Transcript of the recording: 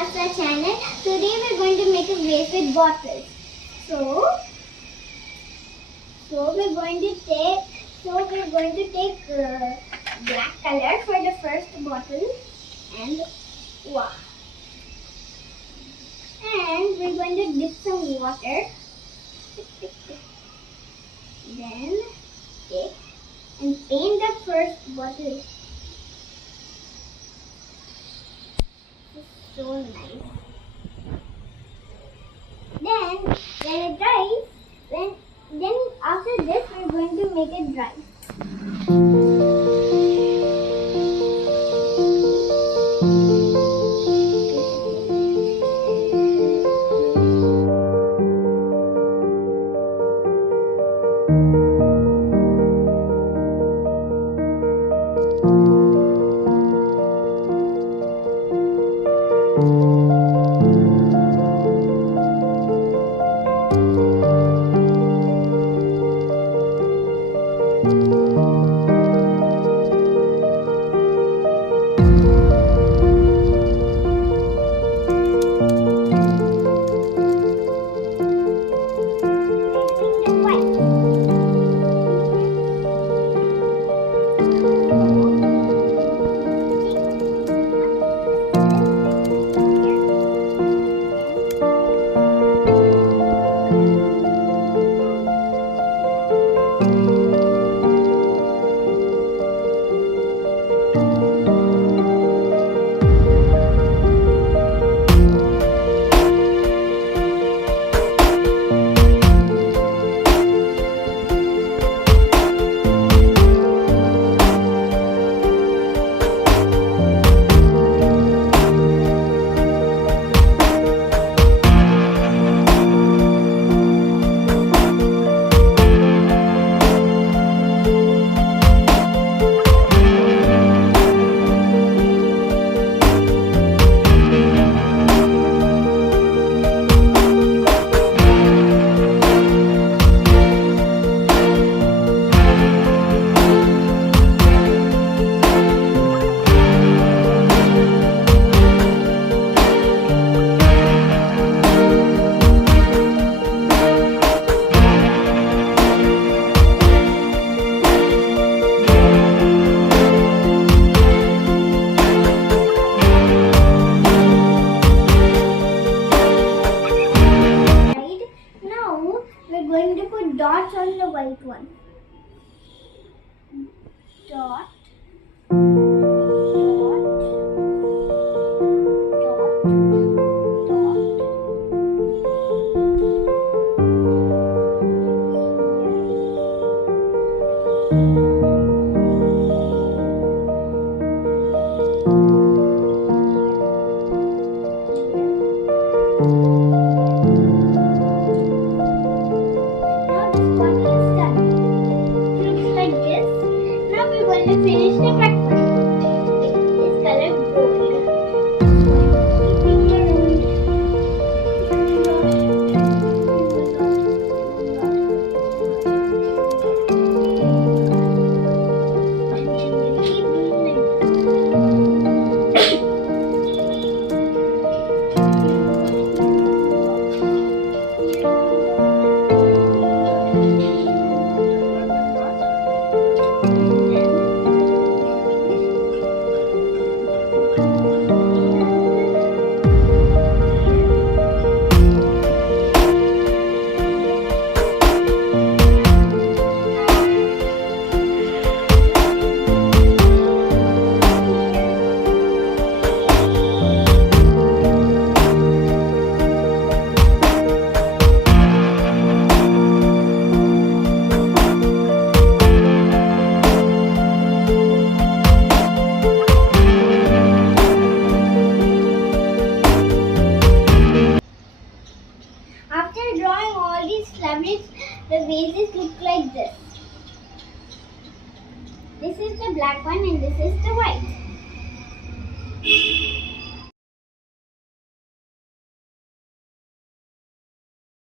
back to our channel. Today we're going to make a vase with bottles. So we're going to take black color for the first bottle and wow. And we're going to dip some water. Then take and paint the first bottle. This is so nice. Then when it dries, then after this we're going to make it dry. We're going to put dots on the white one. Dot. Going to finish the black one. It is colored gold. After drawing all these fabrics, the vases look like this. This is the black one and this is the white.